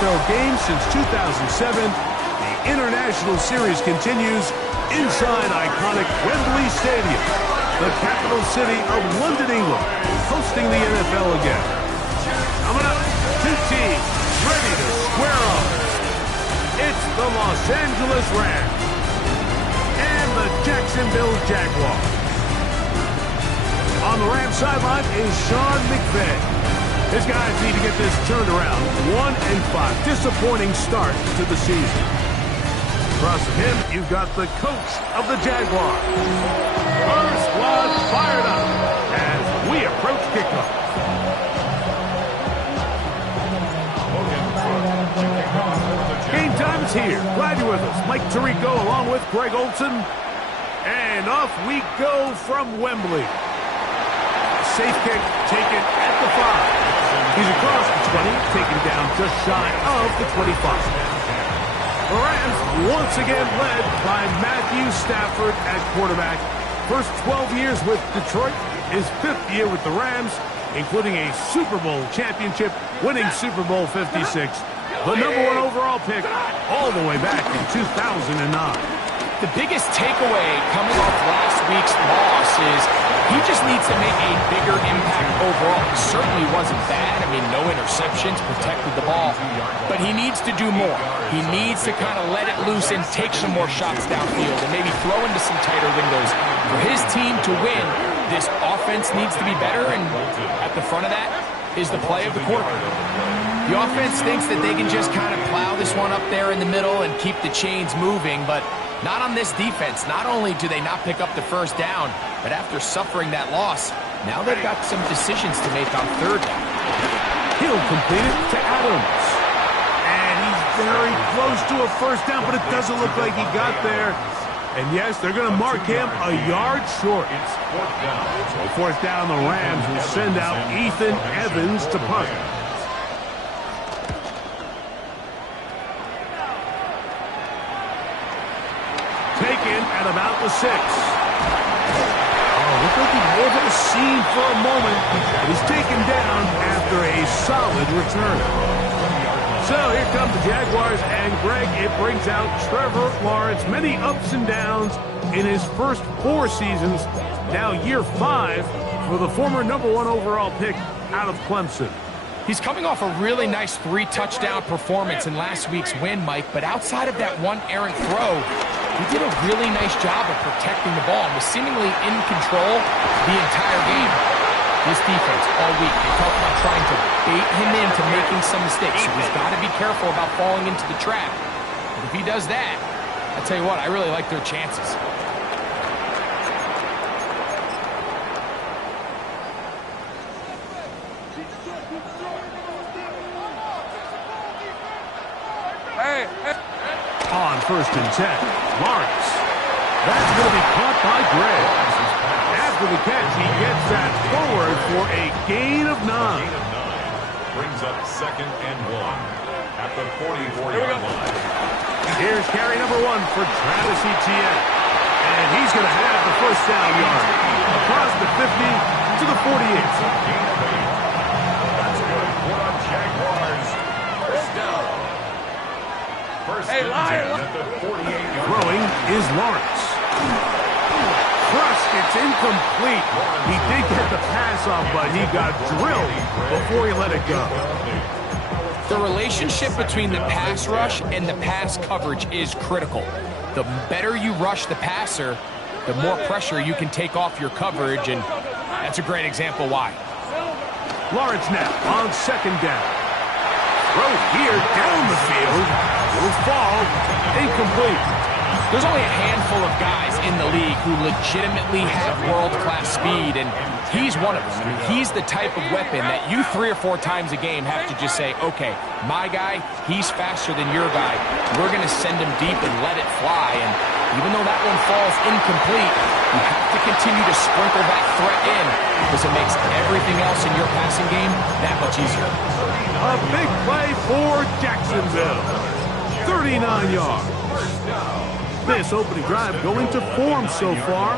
NFL game since 2007. The International Series continues inside iconic Wembley Stadium, the capital city of London, England, hosting the NFL again. Coming up, two teams ready to square off. It's the Los Angeles Rams and the Jacksonville Jaguars. On the Rams sideline is Sean McVay. His guys need to get this turned around. 1-5. Disappointing start to the season. Across from him, you've got the coach of the Jaguars. Our squad fired up as we approach kickoff. Game time is here. Glad you're with us. Mike Tirico along with Greg Olson. And off we go from Wembley. Safe kick taken at the 5. He's across the 20, taken down just shy of the 25. The Rams once again led by Matthew Stafford at quarterback. First 12 years with Detroit, his 5th year with the Rams, including a Super Bowl championship, winning Super Bowl 56. The #1 overall pick all the way back in 2009. The biggest takeaway coming off last week's loss is he just needs to make a bigger impact overall. It certainly wasn't bad. I mean, no interceptions, protected the ball. But he needs to do more. He needs to kind of let it loose and take some more shots downfield and maybe throw into some tighter windows. For his team to win, this offense needs to be better, and at the front of that is the play of the quarterback. The offense thinks that they can just kind of plow this one up there in the middle and keep the chains moving, but not on this defense. Not only do they not pick up the first down, but after suffering that loss, now they've got some decisions to make on third down. He'll complete it to Adams. And he's very close to a first down, but it doesn't look like he got there. And yes, they're going to mark him a yard short. So fourth down, the Rams will send out Ethan Evans to punt. Taken at about the 6. Oh, looked like he was in a scene for a moment. He's taken down after a solid return. So here come the Jaguars, and Greg, it brings out Trevor Lawrence. Many ups and downs in his first 4 seasons. Now year 5 for the former #1 overall pick out of Clemson. He's coming off a really nice 3-touchdown performance in last week's win, Mike, but outside of that one errant throw, he did a really nice job of protecting the ball and was seemingly in control the entire game. This defense all week, they talk about trying to bait him into making some mistakes. So he's got to be careful about falling into the trap. But if he does that, I tell you what, I really like their chances. On 1st and 10, Lawrence. That's going to be caught by Gray. After the catch, he gets that forward for a gain of 9. Brings up 2nd and 1 at the 44-yard line. Here's carry #1 for Travis Etienne. And he's going to have the first down yard. Across the 50 to the 48. That's good for the Jaguars. First down. Hey, Lion! Throwing is Lawrence. Thrust, it's incomplete. He did get the pass off, but he got drilled before he let it go. The relationship between the pass rush and the pass coverage is critical. The better you rush the passer, the more pressure you can take off your coverage, and that's a great example why. Lawrence now on 2nd down. Throw here down the field. Will fall. Incomplete. There's only a handful of guys in the league who legitimately have world-class speed, and he's one of them. I mean, he's the type of weapon that you 3 or 4 times a game have to just say, okay, my guy, he's faster than your guy. We're going to send him deep and let it fly, and even though that one falls incomplete, you have to continue to sprinkle that threat in because it makes everything else in your passing game that much easier. A big play for Jacksonville. 39 yards. This opening drive going to form so far.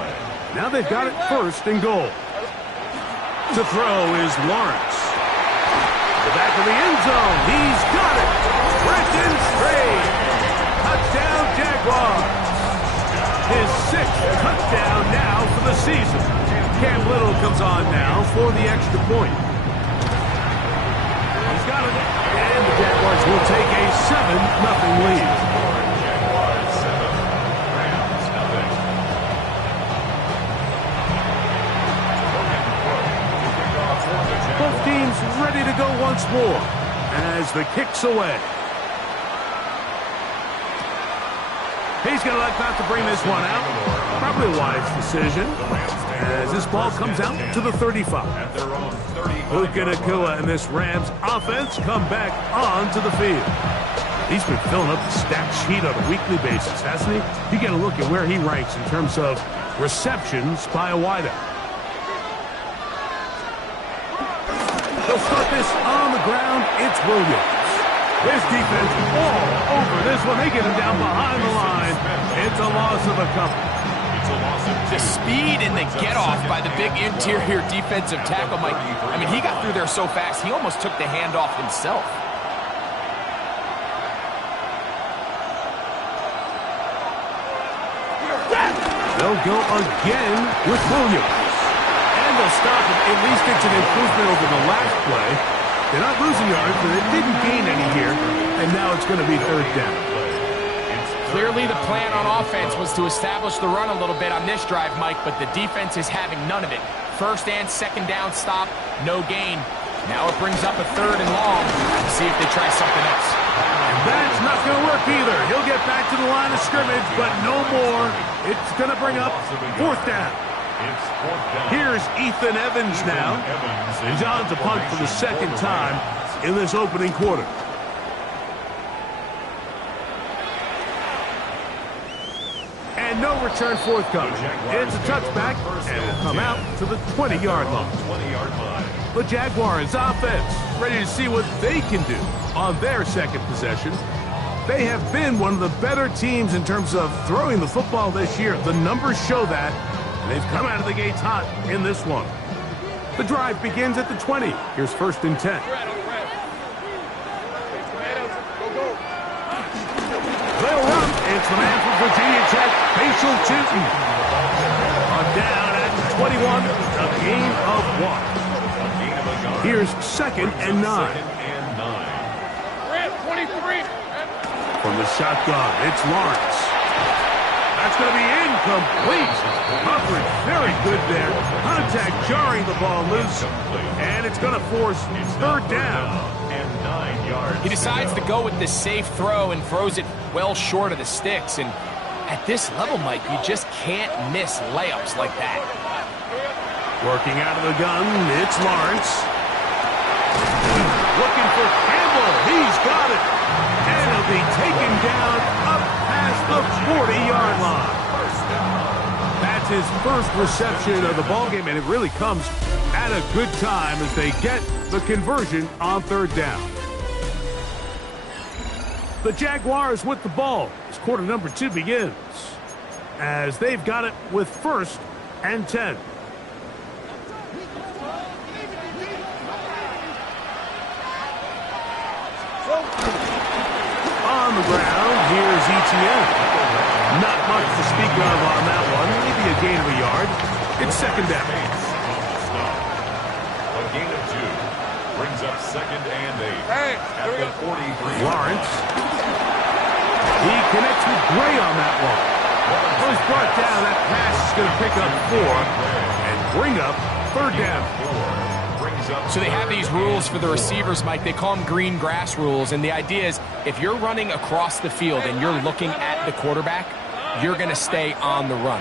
Now they've got it 1st and goal. To throw is Lawrence. To the back of the end zone. He's got it. season. Cam Little comes on now for the extra point. He's got it. And the Jaguars will take a 7-0 lead. Both teams ready to go once more as the kick's away. He's going to elect not to bring this one out. Probably a wise decision as this ball comes out to the 35. Puka Nacua and this Rams offense come back onto the field. He's been filling up the stat sheet on a weekly basis, hasn't he? You get a look at where he ranks in terms of receptions by a wideout. They'll start this on the ground. It's Williams. This defense all over this one. They get him down behind the line. It's a loss of a couple. The speed and the get-off by the big interior defensive tackle, Mike. I mean, he got through there so fast, he almost took the handoff himself. They'll go again with Williams. And they'll stop it. At least it's an improvement over the last play. They're not losing yards, but they didn't gain any here. And now it's going to be third down. Clearly the plan on offense was to establish the run a little bit on this drive, Mike, but the defense is having none of it. First and second down stop, no gain. Now it brings up a third and long to see if they try something else. And that's not going to work either. He'll get back to the line of scrimmage, but no more. It's going to bring up fourth down. Here's Ethan Evans now. And John's a punt for the second time in this opening quarter. And no return forthcoming. It's a touchback, and will come out to the 20-yard line. The Jaguars offense ready to see what they can do on their second possession. They have been one of the better teams in terms of throwing the football this year. The numbers show that. They've come out of the gates hot in this one. The drive begins at the 20. Here's first and 10. They'll run. It's the man from Virginia Tech, Facial Tootin. On down at the 21, a gain of 1. Here's second and 9. From the shotgun, it's Lawrence. That's going to be incomplete. Coverage very good there. Contact jarring the ball loose. And it's going to force third down. He decides to go with the safe throw and throws it well short of the sticks. And at this level, Mike, you just can't miss layups like that. Working out of the gun, it's Lawrence. Looking for Campbell. He's got it. And he'll be taken down up past the 40-yard line. That's his first reception of the ballgame, and it really comes at a good time as they get the conversion on third down. The Jaguars with the ball as quarter number 2 begins, as they've got it with first and 10. On the ground, here's Etienne. Not much to speak of on that one. Maybe a gain of a yard. It's second down. A gain of 2 brings up second and 8 at the 43. Lawrence. He connects with Gray on that one. First brought down, that pass is going to pick up 4 and bring up third down. So they have these rules for the receivers, Mike. They call them green grass rules. And the idea is if you're running across the field and you're looking at the quarterback, you're going to stay on the run.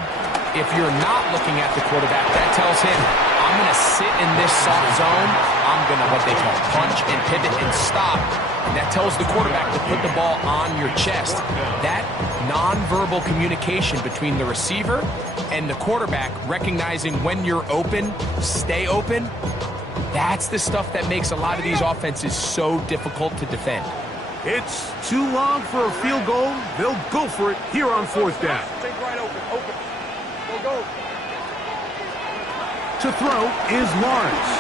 If you're not looking at the quarterback, that tells him, I'm going to sit in this soft zone. I'm going to, what they call, punch and pivot and stop. And that tells the quarterback to put the ball on your chest. That nonverbal communication between the receiver and the quarterback, recognizing when you're open, stay open, that's the stuff that makes a lot of these offenses so difficult to defend. It's too long for a field goal. They'll go for it here on fourth down. Take right open. Go. To throw is Lawrence.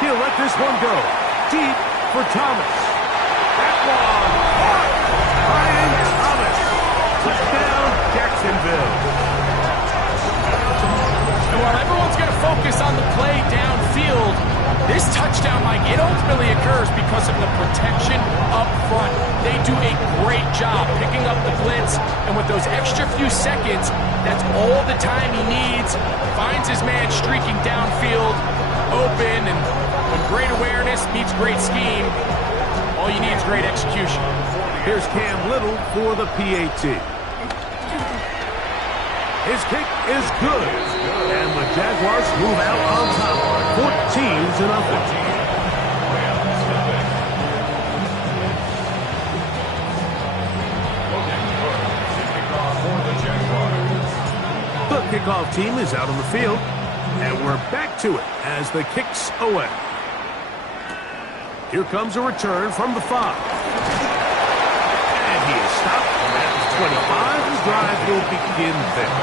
He'll let this one go. Deep for Thomas. That one. Brian Thomas. Touchdown, Jacksonville. And while do a great job picking up the blitz, and with those extra few seconds, that's all the time he needs. Finds his man streaking downfield, open, and when great awareness meets great scheme, all you need is great execution. Here's Cam Little for the PAT. His kick is good, and the Jaguars move out on top, 14-0. The kickoff team is out on the field, and we're back to it as the kick's away. Here comes a return from the 5. And he is stopped at the 25. The drive will begin there.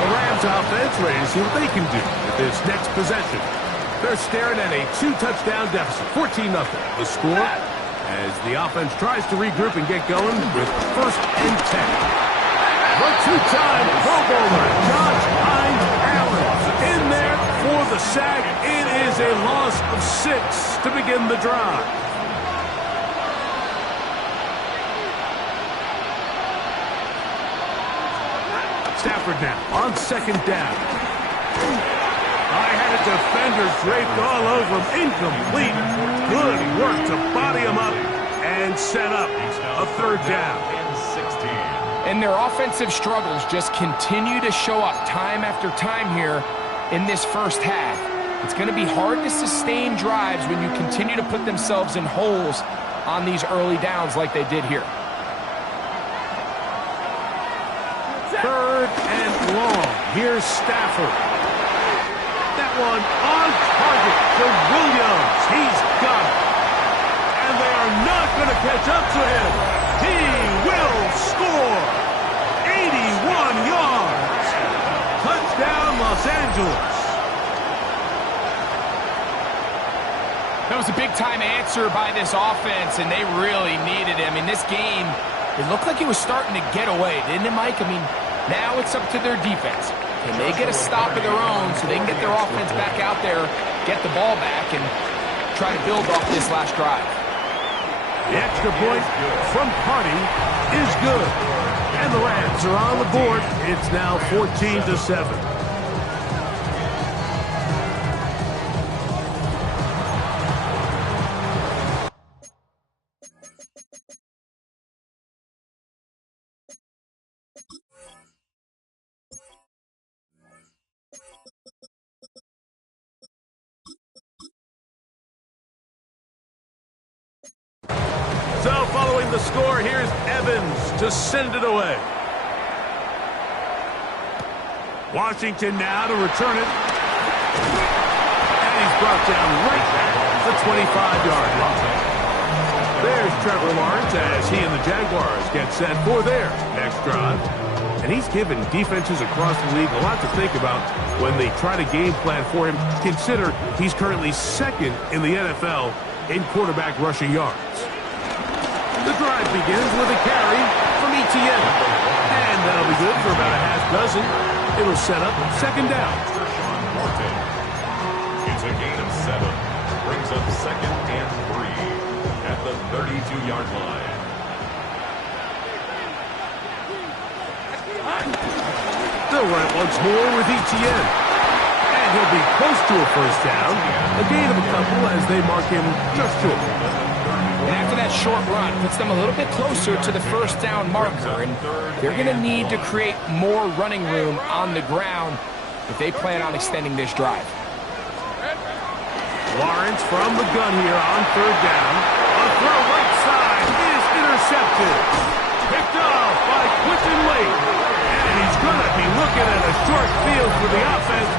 The Rams offense ready to see what they can do with this next possession. They're staring at a 2-touchdown deficit, 14-0. The score as the offense tries to regroup and get going with 1st and 10. The two-time Pro Bowler, Josh Hines Allen, in there for the sack. It is a loss of 6 to begin the drive. Stafford now on 2nd down. I had a defender draped all over him. Incomplete. Good work to body him up and set up a 3rd down. And their offensive struggles just continue to show up time after time here in this first half. It's going to be hard to sustain drives when you continue to put themselves in holes on these early downs like they did here. 3rd and long. Here's Stafford. That one on target for Williams. He's got it. And they are not going to catch up to him. He will score. 81 yards. Touchdown, Los Angeles. That was a big-time answer by this offense, and they really needed it. I mean, this game, it looked like it was starting to get away, didn't it, Mike? I mean, now it's up to their defense. Can they get a stop of their own so they can get their offense back out there, get the ball back, and try to build off this last drive? The extra point from Party is good. And the Rams are on the board. It's now 14-7. So following the score, here's Evans to send it away. Washington now to return it. And he's brought down right at the 25-yard line. There's Trevor Lawrence as he and the Jaguars get set for their next drive. And he's given defenses across the league a lot to think about when they try to game plan for him. Consider he's currently 2nd in the NFL in quarterback rushing yards. The drive begins with a carry from Etienne. And that'll be good for about a half dozen. It'll set up 2nd down. It's a gain of 7. Brings up 2nd and 3 at the 32-yard line. They'll run it once more with Etienne. And he'll be close to a 1st down. A gain of a couple as they mark him just short. And after that short run, puts them a little bit closer to the 1st down marker. And they're going to need to create more running room on the ground if they plan on extending this drive. Lawrence from the gun here on 3rd down. A throw right side is intercepted. Picked off by Quinton Wade. And he's going to be looking at a short field for the offense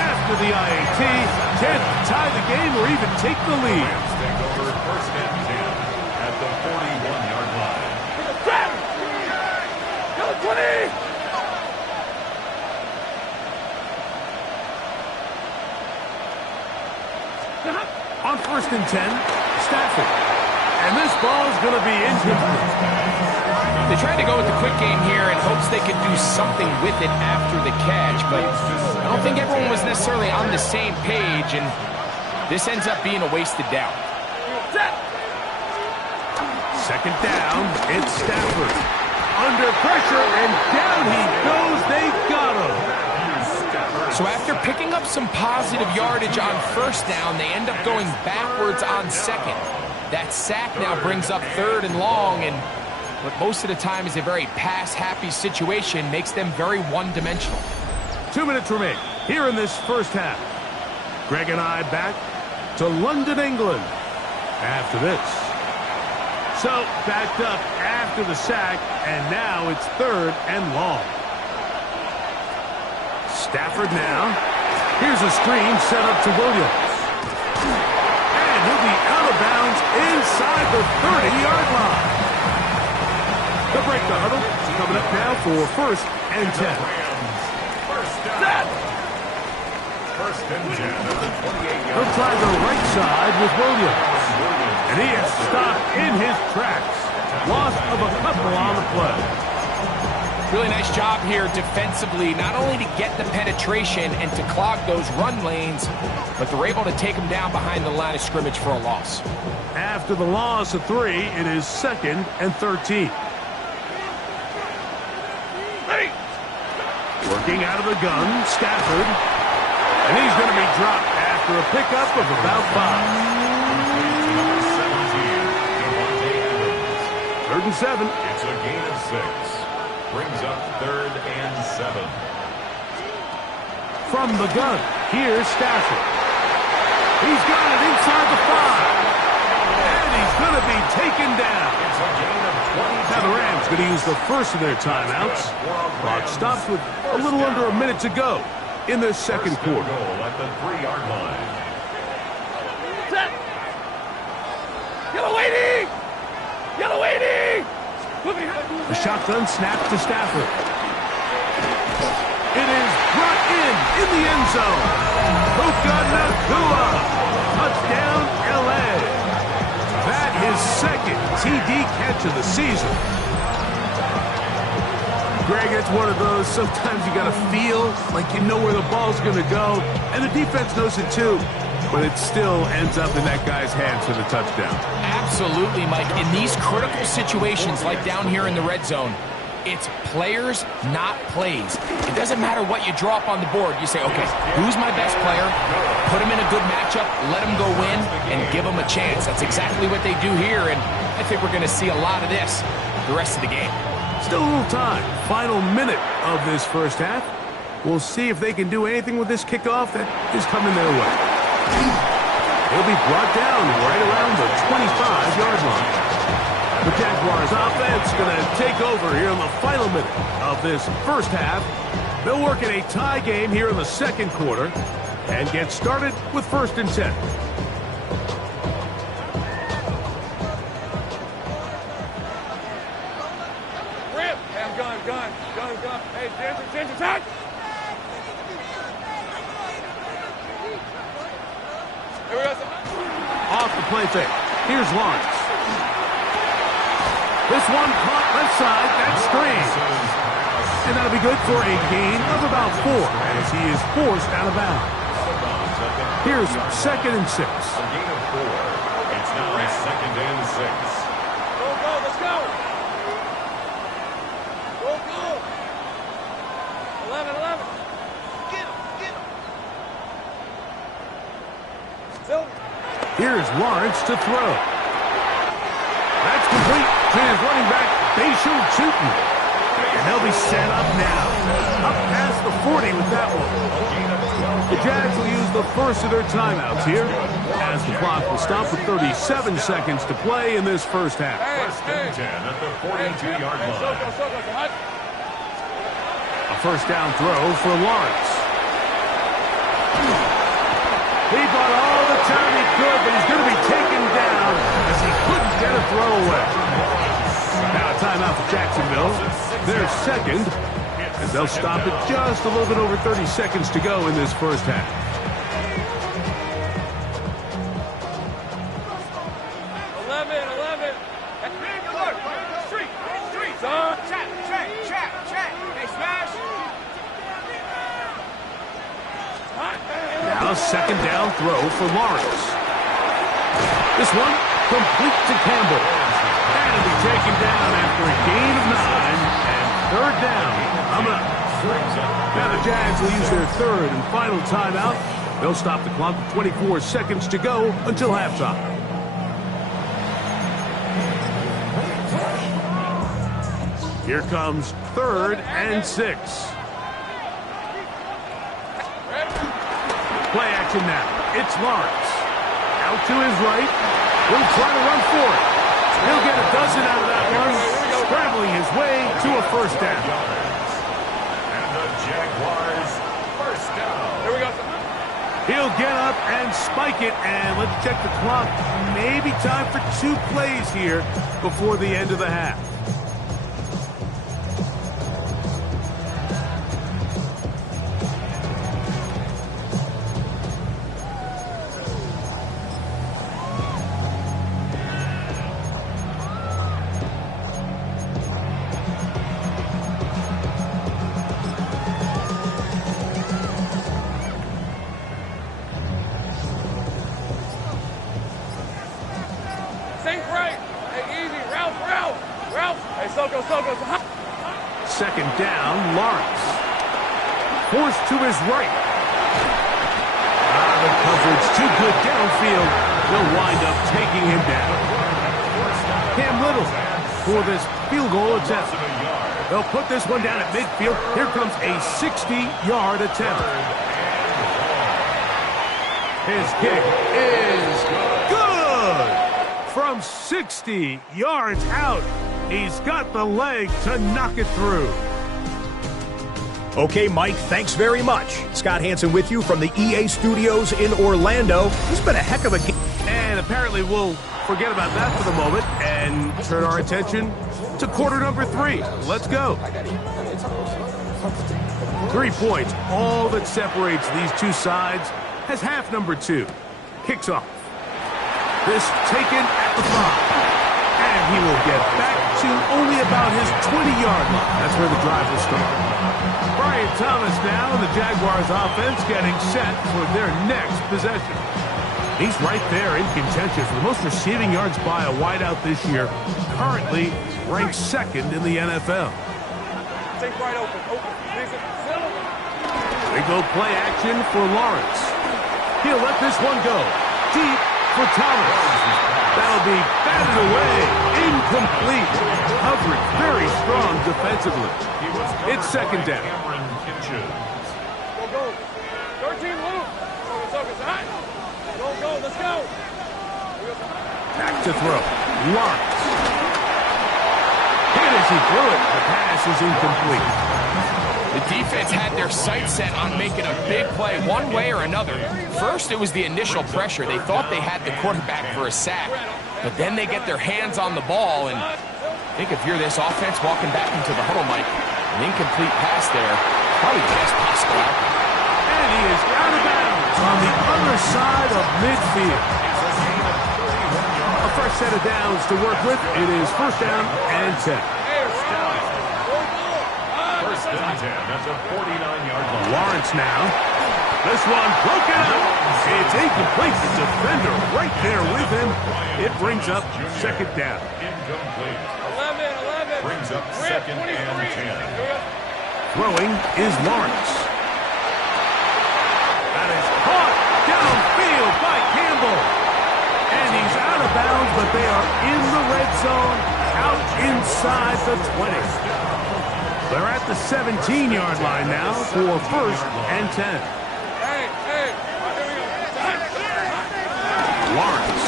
after the IAT. Can't tie the game or even take the lead. Take over 1st and 10 at the 41-yard line. Go 20! On 1st and 10, Stafford. And this ball is going to be incomplete. They tried to go with the quick game here in hopes they could do something with it after the catch, but I don't think everyone was necessarily on the same page, and this ends up being a wasted down. Second down, it's Stafford. Under pressure, and down he goes. They got him. So after picking up some positive yardage on first down, they end up going backwards on second. That sack now brings up third and long, and what most of the time is a very pass-happy situation makes them very one-dimensional. 2 minutes remain here in this first half. Greg and I back to London, England after this. So backed up after the sack, and now it's third and long. Stafford now. Here's a screen set up to Williams. And he'll be out of bounds inside the 30-yard line. The break the huddle. Coming up now for first and 10. First and 10 at the 28-yard. He'll try the right side with Williams. And he is stopped in his tracks. Loss of a couple on the play. Really nice job here defensively, not only to get the penetration and to clog those run lanes, but they're able to take them down behind the line of scrimmage for a loss. After the loss of 3, it is second and 13. Working out of the gun, Stafford. And he's going to be dropped after a pickup of about 5. 3rd and 7. It's a gain of 6. Brings up 3rd and 7. From the gun, here's Stafford. He's got it inside the 5. And he's going to be taken down. It's a gain of 20. Now the Rams going to use the first of their timeouts. Clock stops with a little under a minute to go in the second quarter. Goal at the 3-yard line. Yellow 80! Yellow 80! The shotgun snap to Stafford. It is brought in the end zone. Puka Nacua. Touchdown, L.A. That is second TD catch of the season. Greg, it's one of those, sometimes you got to feel like you know where the ball's going to go, and the defense knows it too, but it still ends up in that guy's hands for the touchdown. Absolutely, Mike. In these critical situations, like down here in the red zone, it's players, not plays. It doesn't matter what you draw up on the board. You say, okay, who's my best player? Put him in a good matchup, let him go win, and give him a chance. That's exactly what they do here, and I think we're going to see a lot of this the rest of the game. Still a little time. Final minute of this first half. We'll see if they can do anything with this kickoff that is coming their way. He'll be brought down right around the 25-yard line. The Jaguars offense going to take over here in the final minute of this first half. They'll work in a tie game here in the second quarter and get started with first and 10. Gun. Hey, change attack! Here we go. Off the play fake. Here's Lawrence. This one caught left side. That's screen. And that'll be good for a gain of about 4 as he is forced out of bounds. Here's second and 6. A gain of 4. It's now second and 6. Go, let's go! Go! 11. Get him! Silver. Here's Lawrence to throw. That's complete to his running back, Bashal Chutin. And they'll be set up now. Up past the 40 with that one. The Jags will use the first of their timeouts here as the clock will stop with 37 seconds to play in this first half. First and 10 at the 42-yard line. A first down throw for Lawrence. He bought all the time he could, but he's going to be taken down as he couldn't get a throw away. Now a timeout for Jacksonville. They're second, as they'll stop at just a little bit over 30 seconds to go in this first half. Now second down throw for Lawrence. This one complete to Campbell. And Third down. I'm up. Now the Jags will use their third and final timeout. They'll stop the clock with 24 seconds to go until halftime. Here comes 3rd and 6. Play action now. It's Lawrence. Out to his right. He'll try to run for it. He'll get a dozen out of that one, scrambling his way to a first down. And the Jaguars first down. Here we go. He'll get up and spike it, and let's check the clock. Maybe time for 2 plays here before the end of the half. Think right. Hey, easy. Ralph. Hey, Soko. Second down, Lawrence. Forced to his right. The coverage too good downfield. They'll wind up taking him down. Cam Little for this field goal attempt. They'll put this one down at midfield. Here comes a 60-yard attempt. His kick is good. From 60 yards out, he's got the leg to knock it through. Okay, Mike, thanks very much. Scott Hansen with you from the EA Studios in Orlando. This has been a heck of a game. And apparently we'll forget about that for the moment and turn our attention to quarter number 3. Let's go. 3 points, all that separates these two sides, as half number 2 kicks off. This taken at the 5. And he will get back to only about his 20-yard line. That's where the drive will start. Brian Thomas now, and the Jaguars offense getting set for their next possession. He's right there in contention for the most receiving yards by a wideout this year. Currently ranked 2nd in the NFL. Think right open. They go play action for Lawrence. He'll let this one go. Deep for Thomas. That'll be batted away. Incomplete. Coverage very strong defensively. It's 2nd down. Go. 13 loop. Soko's hot. Go. Let's go. Back to throw. Lawrence. Hit as he threw it. The pass is incomplete. The defense had their sights set on making a big play one way or another. First, it was the initial pressure. They thought they had the quarterback for a sack. But then they get their hands on the ball, and I think if you're this offense walking back into the huddle, Mike, an incomplete pass there, probably the best possible outcome. And he is out of bounds on the other side of midfield. A fresh set of downs to work with. It is 1st down and 10. First and 10 at the 49-yard line. Lawrence now. This one broken up. It's incomplete. The defender right there with him. It brings up 2nd down. Incomplete. 11. Brings up 2nd and 10. Throwing is Lawrence. That is caught downfield by Campbell. And he's out of bounds, but they are in the red zone, out inside the 20. They're at the 17-yard line now for 1st and 10. Hey. Here we go. Lawrence.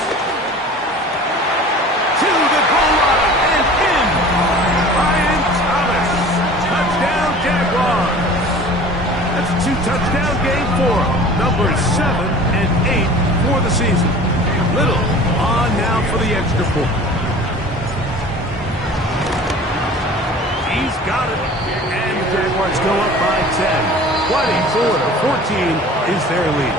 To the goal line and in. Brian Thomas. Touchdown Jaguars. That's a 2-touchdown game for him. Numbers 7 and 8 for the season. Little on now for the extra point. He's got it. And the Jaguars go up by 10. 24-14 is their lead.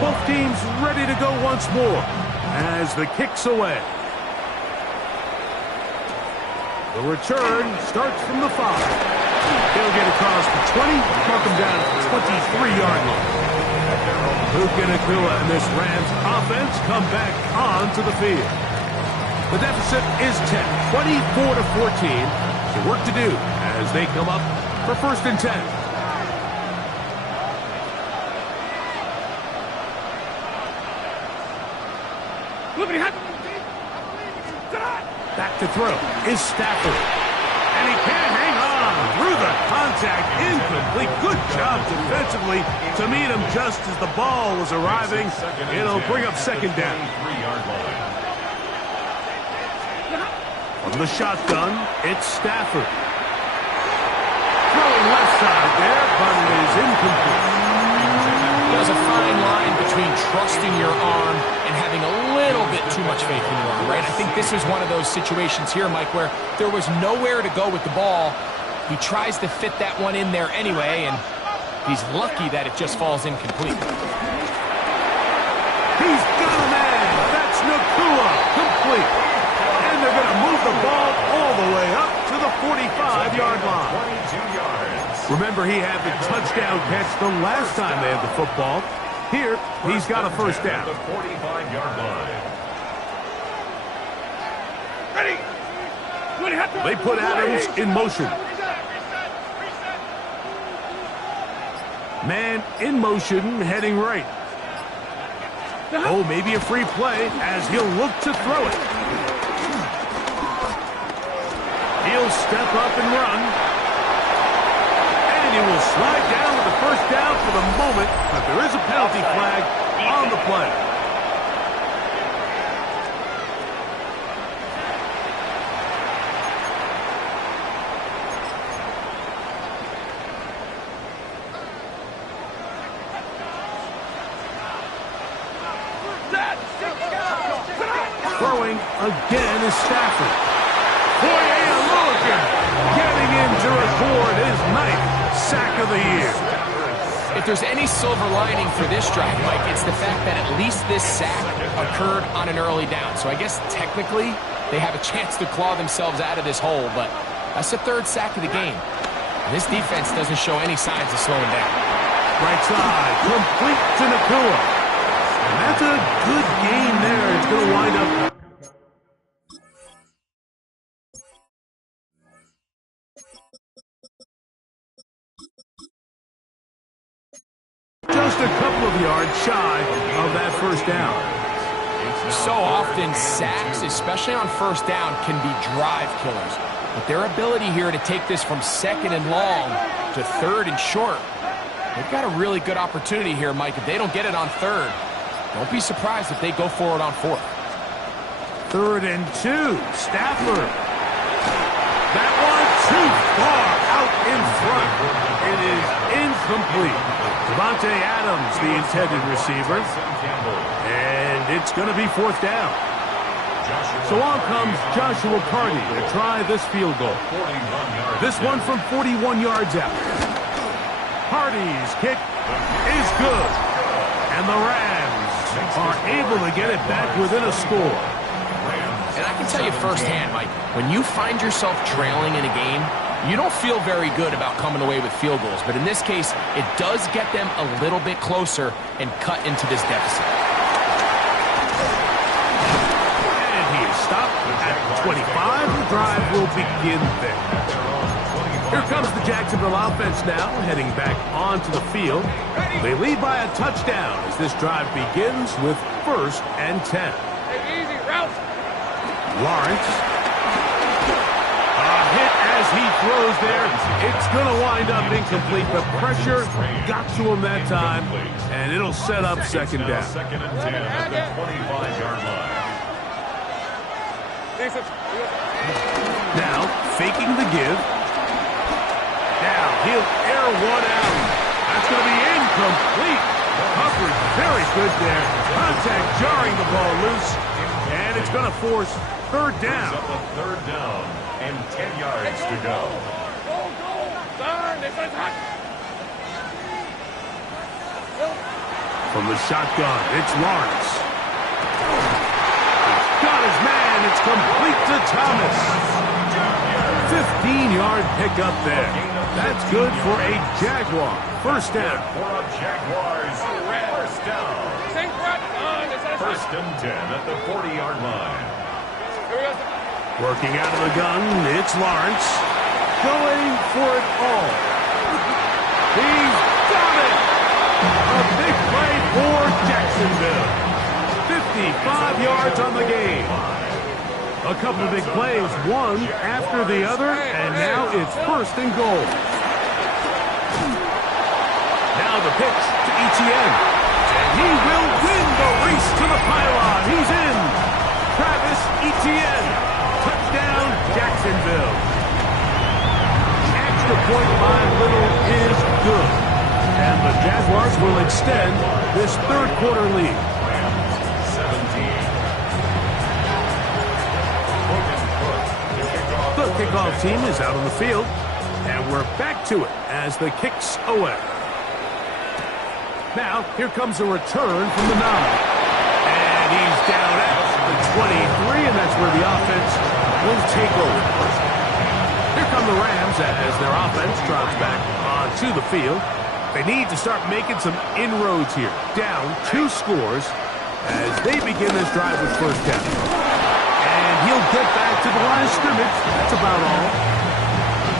Both teams ready to go once more as the kick's away. The return starts from the 5. He'll get across the 20, mark him down at the 23-yard line. Puka Nacua and this Rams offense come back onto the field. The deficit is 10, 24-14. The work to do as they come up for 1st and 10. Back to throw is Stafford. And he can't hang on through the contact. Incomplete. Good job defensively to meet him just as the ball was arriving. It'll bring up 2nd down. From the shotgun, it's Stafford. Throwing left side there, but it is incomplete. There's a fine line between trusting your arm and having a little bit too much faith in your arm, right? I think this is one of those situations here, Mike, where there was nowhere to go with the ball. He tries to fit that one in there anyway, and he's lucky that it just falls incomplete. He's got a man. That's Nacua. Complete. And they're going to move the ball all the way up to the 45-yard line. 22 yards. Remember, he had the touchdown catch the last time they had the football. Here, he's got a 1st down. The 45-yard line. They put Adams in motion. Man in motion, heading right. Oh, maybe a free play as he'll look to throw it. He'll step up and run. And he will slide down with the 1st down for the moment, but there is a penalty flag on the play. Throwing again is Stafford. Foye Mulligan getting in to record his 9th sack of the year. If there's any silver lining for this drive, Mike, it's the fact that at least this sack occurred on an early down. So I guess technically they have a chance to claw themselves out of this hole, but that's the 3rd sack of the game. And this defense doesn't show any signs of slowing down. Right side, complete to Nacua. And that's a good game there. It's going to wind up. Just a couple of yards shy of that 1st down. So often, sacks, especially on 1st down, can be drive killers. But their ability here to take this from 2nd and long to 3rd and short, they've got a really good opportunity here, Mike. If they don't get it on 3rd, don't be surprised if they go for it on 4th. 3rd and 2. Stafford. That one too far out in front. It is incomplete. Devontae Adams, the intended receiver. And it's going to be 4th down. So on comes Joshua Carty to try this field goal. This one from 41 yards out. Carty's kick is good. And the Rams are able to get it back within a score. And I can tell you firsthand, Mike, when you find yourself trailing in a game, you don't feel very good about coming away with field goals. But in this case, it does get them a little bit closer and cut into this deficit. And he is stopped at 25. The drive will begin there. Here comes the Jacksonville offense now, heading back onto the field. They lead by a touchdown as this drive begins with 1st and 10. Easy, route. Lawrence. A hit as he throws there. It's going to wind up incomplete, but pressure got to him that time, and it'll set up 2nd down. 2nd and 10 at the 25-yard line. Now, faking the give. Now, he'll air one out. That's going to be incomplete. Coverage very good there. Contact jarring the ball loose, and it's going to force 3rd down. Up a 3rd down and 10 yards to go. From the shotgun, it's Lawrence. He's got his man. It's complete to Thomas. 15-yard pickup there. That's good for a Jaguar. 1st down. For a Jaguars, 1st down. First and 10 at the 40-yard line. Working out of the gun, it's Lawrence. Going for it all. He's got it! A big play for Jacksonville. 55 yards on the game. A couple of big plays, one after the other, and now it's first and goal. Now the pitch to Etienne. And he will win the race to the pylon. He's in. Travis Etienne. Touchdown, Jacksonville. Extra point by Little is good. And the Jaguars will extend this third quarter lead. 17. The kickoff team is out on the field. And we're back to it as the kick's away. Now, here comes a return from the 9. And he's down at the 23, and that's where the offense will take over. Here come the Rams as their offense trots back onto the field. They need to start making some inroads here. Down 2 scores as they begin this drive with first down. And he'll get back to the line of scrimmage. That's about all.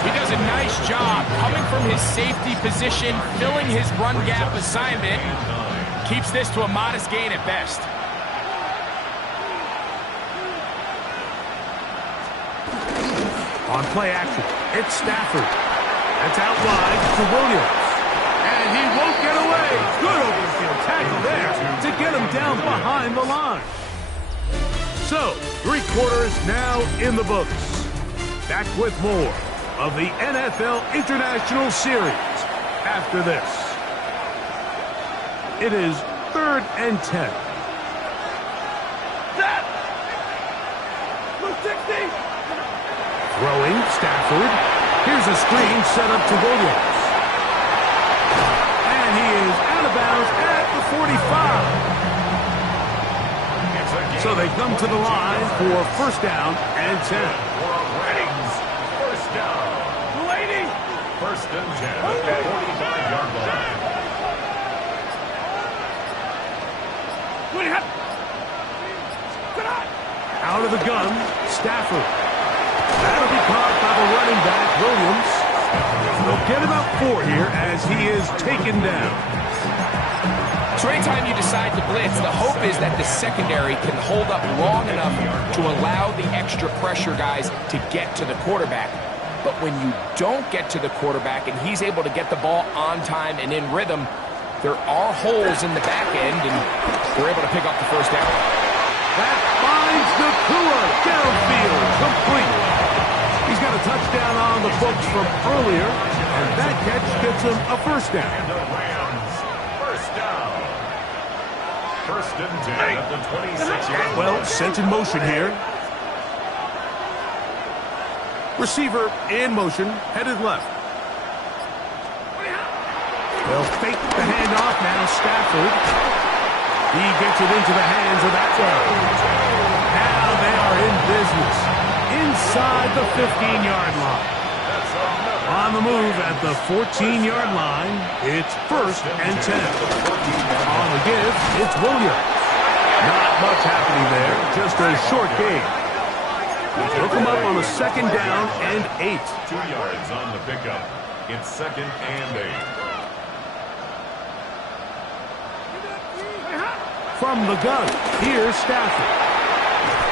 He does a nice job coming from his safety position, filling his run gap assignment. Keeps this to a modest gain at best. On play action, it's Stafford. That's out wide to Williams. And he won't get away. Good open field tackle there to get him down behind the line. So, 3 quarters now in the books. Back with more of the NFL International Series after this. It is 3rd and 10. Throwing, Stafford. Here's a screen set up to Williams. And he is out of bounds at the 45. So they come to the line for first down and 10. First down. First and 10 at the 45-yard line. Out of the gun, Stafford. That'll be caught by the running back, Williams. They'll get about 4 here as he is taken down. So anytime you decide to blitz, the hope is that the secondary can hold up long enough to allow the extra pressure guys to get to the quarterback. But when you don't get to the quarterback and he's able to get the ball on time and in rhythm, there are holes in the back end, and we're able to pick up the first down. That finds Nakua downfield, complete. He's got a touchdown on the books from earlier, and that catch gets him a first down. And the Rams, first down. First and 10 at the 26-yard line. Well, sent in motion here. Receiver in motion, headed left. They'll fake the handoff now, Stafford. He gets it into the hands of that guy. Now they are in business. Inside the 15-yard line. On the move at the 14-yard line, it's first and 10. On the give, it's Williams. Not much happening there, just a short gain. He'll come up on a second down and 8. 2 yards on the pickup. It's second and 8. From the gun, here's Stafford.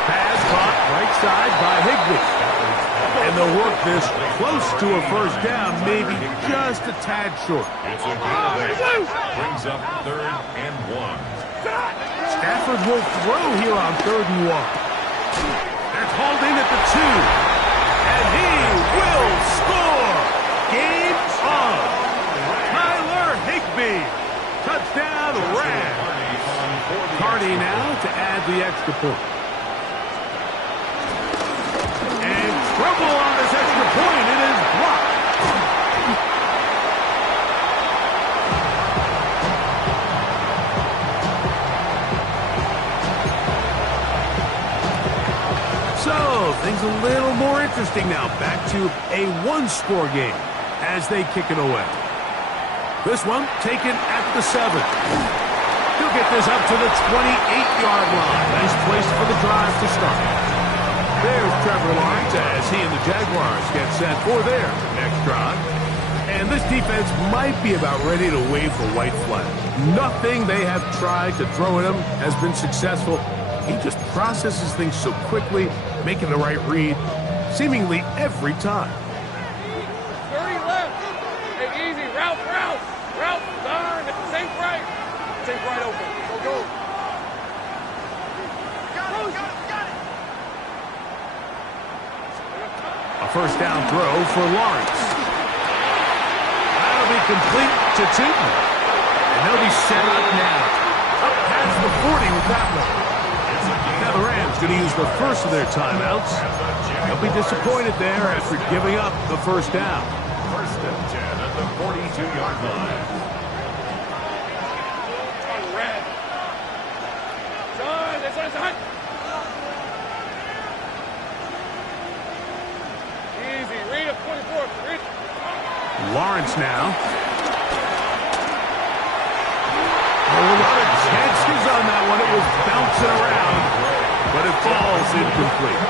Pass caught right side by Higbee. And they'll work this close to a first down, maybe just a tad short. It's a gain of 8. Brings up 3rd and 1. Stafford will throw here on 3rd and 1. They're called in at the 2. And he will score. Game on. Tyler Higbee. Touchdown, Rams. Cardi now to add the extra point. And trouble on this extra point. It is blocked. So, things a little more interesting now. Back to a 1-score game as they kick it away. This one taken at the 7. He'll get this up to the 28-yard line. Nice place for the drive to start. There's Trevor Lawrence as he and the Jaguars get set for their next drive. And this defense might be about ready to wave the white flag. Nothing they have tried to throw at him has been successful. He just processes things so quickly, making the right read, seemingly every time. 30 left. Hey, easy. Route. Turn. It's the same right. Same right open. Go. Got it. A first down throw for Lawrence. That'll be complete to Tootin. And they'll be set up now. Up past the 40 with that one. Now the Rams going to use the first of their timeouts. They'll be disappointed there after giving up the first down. First and 10 at the 42-yard line. On red. John, that's on. Easy. Read up 24. Read. Lawrence now. A lot of chances on that one. It was bouncing around, but it falls incomplete.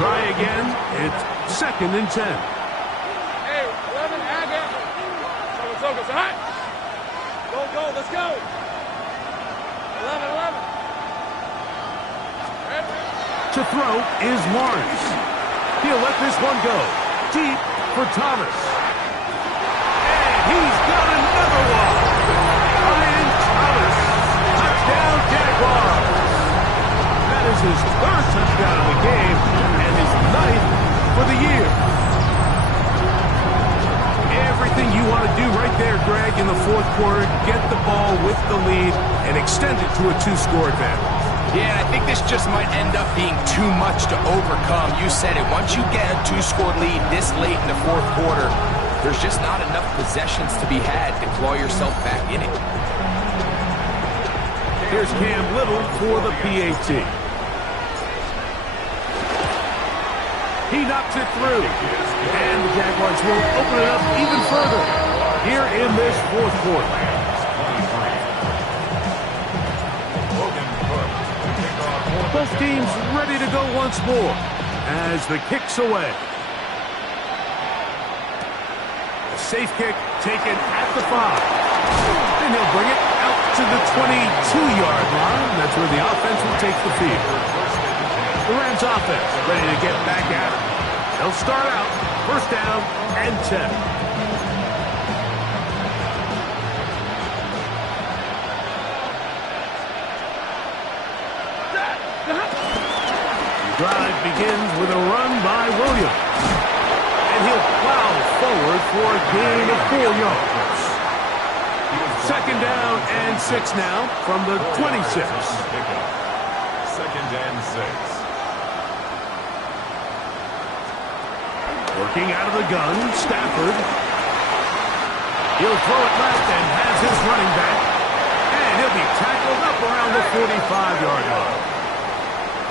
Try again. It's second and 10. Hey, 11, Aga. Soga's hot. Go, let's go. 11. To throw is Lawrence. He'll let this one go. Deep for Thomas. And he's got another one. Brian Thomas. Touchdown, Jaguars. That is his third touchdown of the game and his ninth for the year. Everything you want to do right there, Greg, in the fourth quarter, get the ball with the lead and extend it to a two-score advantage. Yeah, and I think this just might end up being too much to overcome. You said it. Once you get a two-score lead this late in the fourth quarter, there's just not enough possessions to be had to claw yourself back in it. Here's Cam Little for the PAT. He knocks it through. And the Jaguars will open it up even further here in this fourth quarter. Both teams ready to go once more as the kick's away. A safe kick taken at the 5. And he'll bring it out to the 22-yard line. That's where the offense will take the field. The Rams offense ready to get back at it. They'll start out first down and 10. Drive begins with a run by Williams. And he'll plow forward for a gain of 4 yards. Second down and 6 now from the 26. Second and 6. Working out of the gun, Stafford. He'll throw it left and has his running back. And he'll be tackled up around the 45-yard line.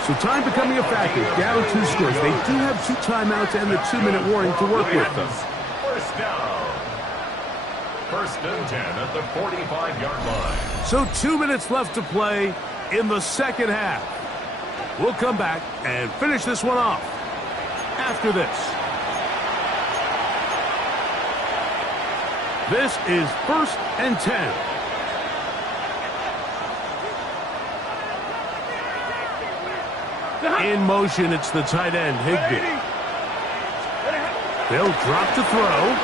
So time becoming a factor. Down 2 scores. They do have 2 timeouts and the 2-minute warning to work with them. First down. First and 10 at the 45-yard line. So 2 minutes left to play in the second half. We'll come back and finish this one off after this. This is first and 10. In motion, it's the tight end, Higbee. They'll drop to throw.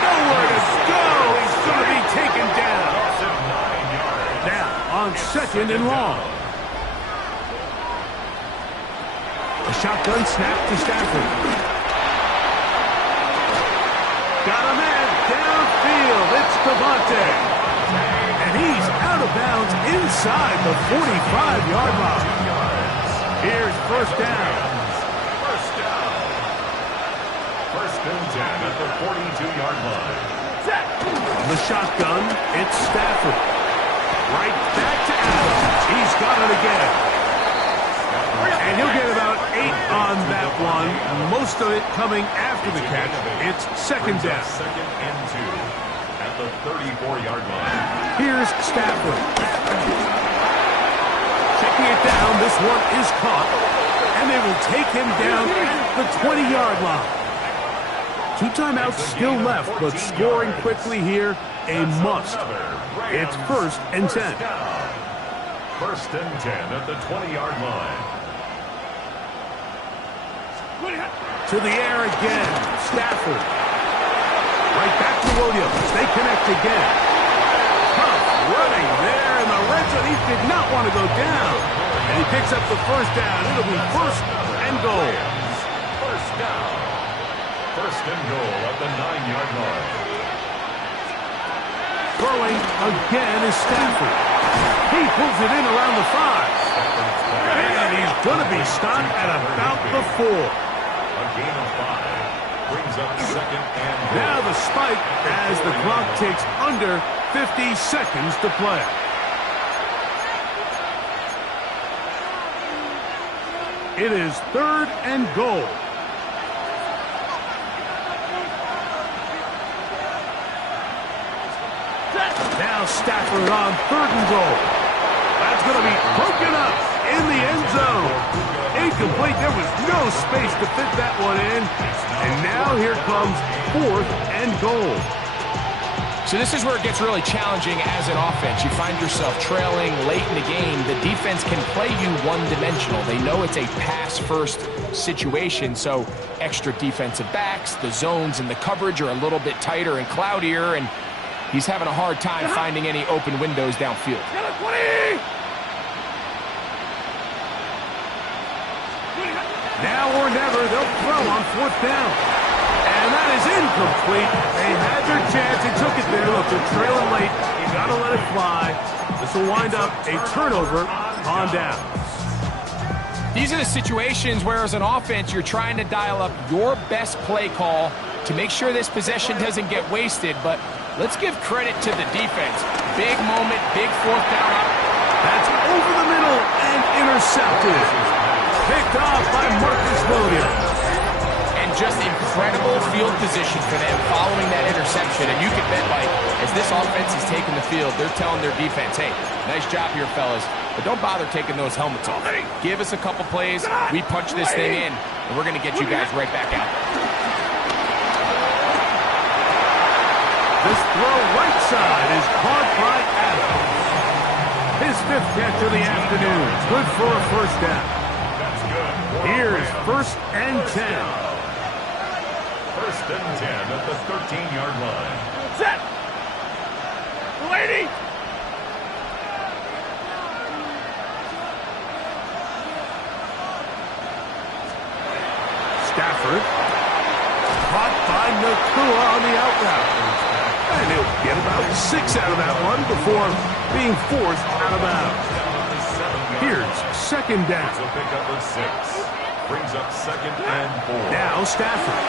Nowhere to go. He's going to be taken down. Now, on second and long. A shotgun snap to Stafford. Got a man downfield. It's Devontae. And he's out of bounds inside the 45-yard line. Here's first down. First and 10 at the 42-yard line. From the shotgun, it's Stafford. Right back to Adams. He's got it again. And he'll get about 8 on that one. Most of it coming after the catch. It's second down. Second and 2 at at the 34-yard line. Here's Stafford. Checking it down. This one is caught. And they will take him down at the 20-yard line. 2 timeouts still left, but scoring quickly here, a must. It's 1st and 10. 1st and 10 at the 20-yard line. To the air again. Stafford. Right back to Williams. They connect again. Tough running there in the red zone. He did not want to go down. And he picks up the 1st down. It'll be 1st and goal. 1st down. 1st and goal at the 9-yard line. Throwing again is Stafford. He pulls it in around the 5. And he's going to be stopped at about the 4. A gain of 5 brings up 2nd and goal. Now the spike as the clock takes under 50 seconds to play. It is 3rd and goal. Now Stafford on 3rd and goal. That's going to be broken up in the end zone. Incomplete. There was no space to fit that one in. And now here comes 4th and goal. So this is where it gets really challenging as an offense. You find yourself trailing late in the game. The defense can play you one-dimensional. They know it's a pass-first situation, so extra defensive backs, the zones and the coverage are a little bit tighter and cloudier, and he's having a hard time finding any open windows downfield. Now or never, they'll throw on 4th down. And that is incomplete. They had their chance. They took it there. Look, they're trailing late. You got to let it fly. This will wind up a turnover on down. These are the situations where, as an offense, you're trying to dial up your best play call to make sure this possession doesn't get wasted. But let's give credit to the defense. Big moment, big 4th down. That's over the middle and intercepted. Picked off by Marcus Williams. And just incredible field position for them following that interception. And you can bet, Mike, as this offense is taking the field, they're telling their defense, hey, nice job here, fellas, but don't bother taking those helmets off. Give us a couple plays, we punch this thing in, and we're going to get you guys right back out there. This throw right side is caught by Adams. His 5th catch of the afternoon. Good for a 1st down. Here's 1st and 10. 1st and 10 at the 13-yard line. Set! Lady! Stafford. Caught by Nakua on the out route. And he'll get about 6 out of that one before being forced out of bounds. Here's 2nd down. It's a pickup of 6. Brings up 2nd and 4. Now Stafford.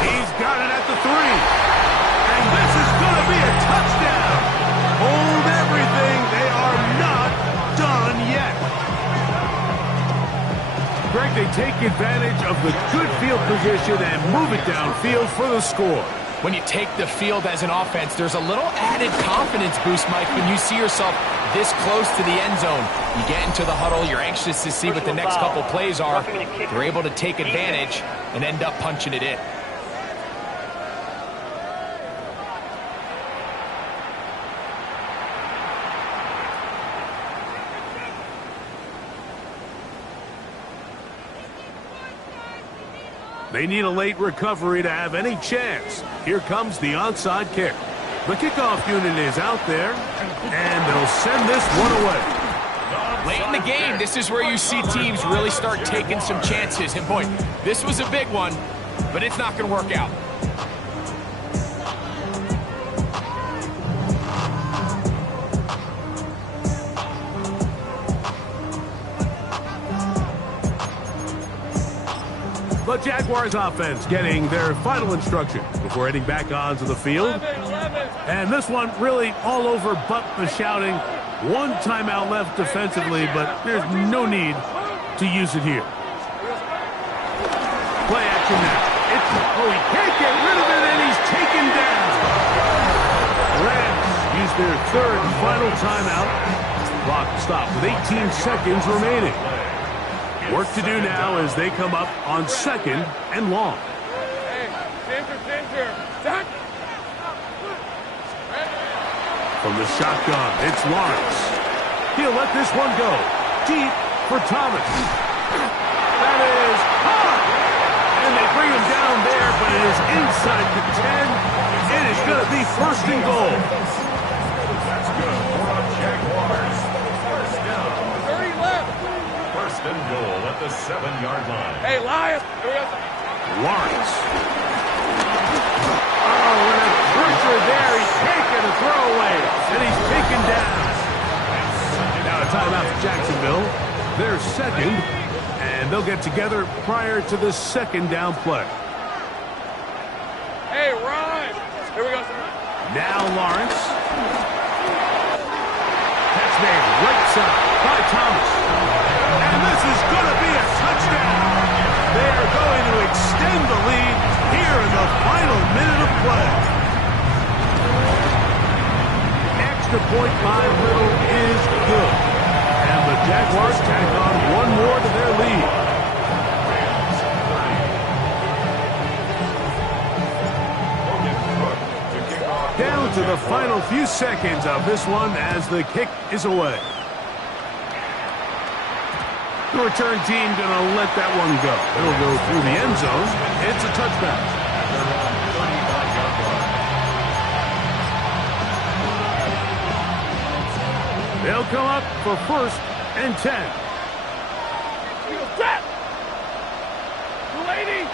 He's got it at the 3. And this is going to be a touchdown. Hold everything. They are not done yet. Greg, they take advantage of the good field position and move it downfield for the score. When you take the field as an offense, there's a little added confidence boost, Mike, when you see yourself this close to the end zone. You get into the huddle, you're anxious to see what the next couple plays are. You're able to take advantage and end up punching it in. They need a late recovery to have any chance. Here comes the onside kick. The kickoff unit is out there, and they'll send this one away. Late in the game, this is where you see teams really start taking some chances. And boy, this was a big one, but it's not going to work out. The Jaguars offense getting their final instruction before heading back onto the field. And this one really all over but the shouting. 1 timeout left defensively, but there's no need to use it here. Play action now. He can't get rid of it, and he's taken down. their third and final timeout. Clock stopped with 18 seconds remaining. Work to do now as they come up on second and long. Hey, center. From the shotgun, it's Lawrence. He'll let this one go. Deep for Thomas. That is high. And they bring him down there, but it is inside the 10. It is going to be first and goal. That's good for the Jaguars. First down. 30 left. First and goal at the 7-yard line. Hey, Lion. Here we go. Lawrence. Oh, and a pressure there. He's taken a throwaway, and he's taken down. Now a timeout for Jacksonville. They're second, and they'll get together prior to the second down play. Hey, Ryan. Here we go. Now Lawrence. Catch made right side by Thomas. And this is going to be a touchdown. They are going to extend the lead here in the final minute of play. Extra point by Little is good. And the Jaguars tack on one more to their lead. Down to the final few seconds of this one as the kick is away. The return team going to let that one go. It'll go through the end zone. It's a touchback. They'll come up for first and 10. Set. Lady.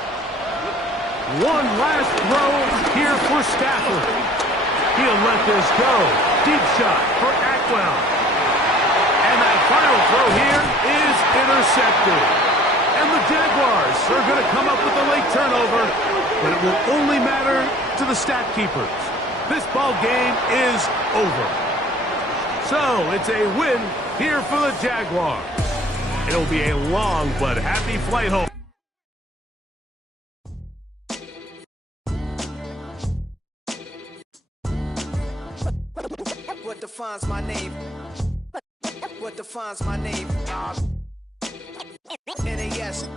One last throw here for Stafford. He'll let this go. Deep shot for Atwell. And that final throw here is intercepted. And the Jaguars are going to come up with a late turnover, but it will only matter to the stat keepers. This ball game is over. So it's a win here for the Jaguars. It'll be a long but happy flight home. What defines my name? What defines my name? NAS.